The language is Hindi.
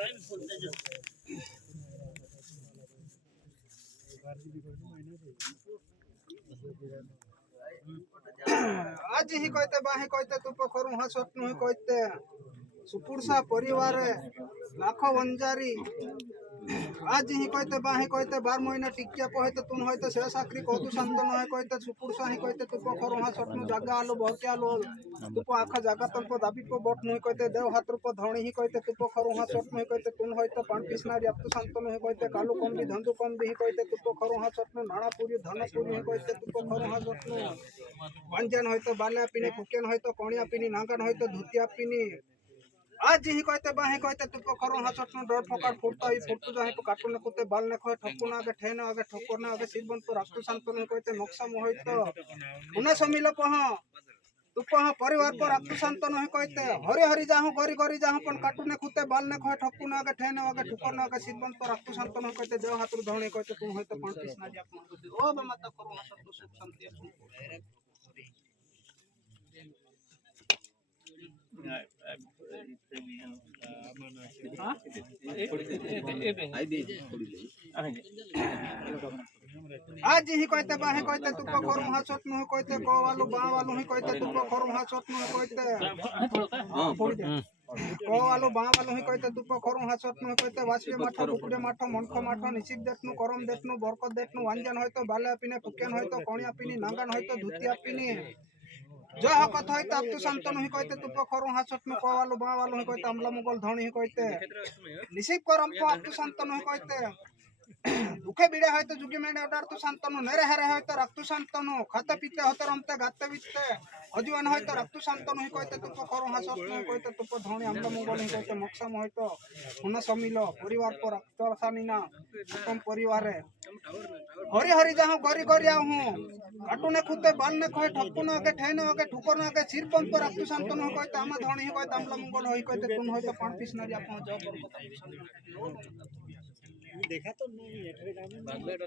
आज ही कहते बाहे कहते तू पखरू हाँ स्वप्न ही कहते सुपुरसा परिवार लाखो वंजारी आज ही कहते बाहे कहते 12 महीना टिकिया पहते तुम होते से साकरी कहतु संतन है कहते सुपुरसा ही कहते तू पखरू हाँ स्वप्न जागा आलो बहके आलो तू आखा जागा तल्प दाबी को बट नुई कहते देव हाथ रूप धणी ही कहते तू पखरू हाँ स्वप्न ही कहते तुम होते पान पिसनारी अब तू संतन ही कहते कालू कम भी धंधु कम भी कहते तू पखरू हाँ स्वप्न नाणापुरी धनपुरी ही कहते तू पखरू हाँ स्वप्न वंजन होते बाल्या पीनी फुकेन होते कणिया पीनी नांगन होते धुतिया पीनी आज ही कहते बाहे कहते तू पखरू हाँ स्वप्न डर फकार फुटता ही फुटू जाए तो काटू न कुते बाल न खोए ठक्कू ना आगे ठेन आगे ठक्कर ना आगे सिरबन तो रक्तु संतन कहते मोक्षा मोहित पुनः समिल पह तू पह परिवार पर रक्तु संतन कहते हरि हरि जाहु गरी गरी जाहु पण काटू न कुते बाल न खोए ठक्कू ना आगे ठेन आगे ठक्कर ना आगे सिरबन तो रक्तु संतन कहते देव हाथुर धणे कहते तुम होते पण कृष्ण जी अपन ओ माता करू हाँ स्वप्न सुख शांति आज ही कहते बाहे कहते तू पखरू हाँ स्वप्न ही कहते को वालू बा वालू ही कहते तू पखरू हाँ स्वप्न ही कहते को वालू बा वालू ही कहते तू पखरू हाँ स्वप्न ही कहते वासवे माठो कुकुड़े माठो मनखो माठो निशिक देतनु करम देतनु बरकत देतनु वंजन होयतो बाल्या पीने फुकेन होयतो कणिया पीनी नांगन होयतो धुतिया पीनी जो हकत होयतो अब तू संतन ही कहते तू पखरू हाँ स्वप्न को वालू बा वालू ही कहते अमला मुगल धणी ही कहते निशिक करम को अब तू संतन ही कहते दुखे बिड़े है तो जुगी मेने उडार तू संतनु नेरे हरे है तो रक्तु संतनु खाते पीते होते रमते गाते बीते अजुवन है तो रक्तु संतनु ही कहते तू पखरू हाँ स्वप्न ही कहते तू धणी अम्ल मंगल ही कहते मोक्षम है तो पुनः समिल परिवार पर रक्तसानीना उत्तम परिवार हरि हरि जाहु गरी गरी आहु काटू ने खुदे बाल ने खोए ठक्कू न आगे ठेन आगे ठुकर न आगे सिर पंप रक्तु संतनु ही कहते आमा धणी ही कहते अम्ल मंगल ही कहते तुम है तो पान पिसनारी अपन जब देखा तो नहीं है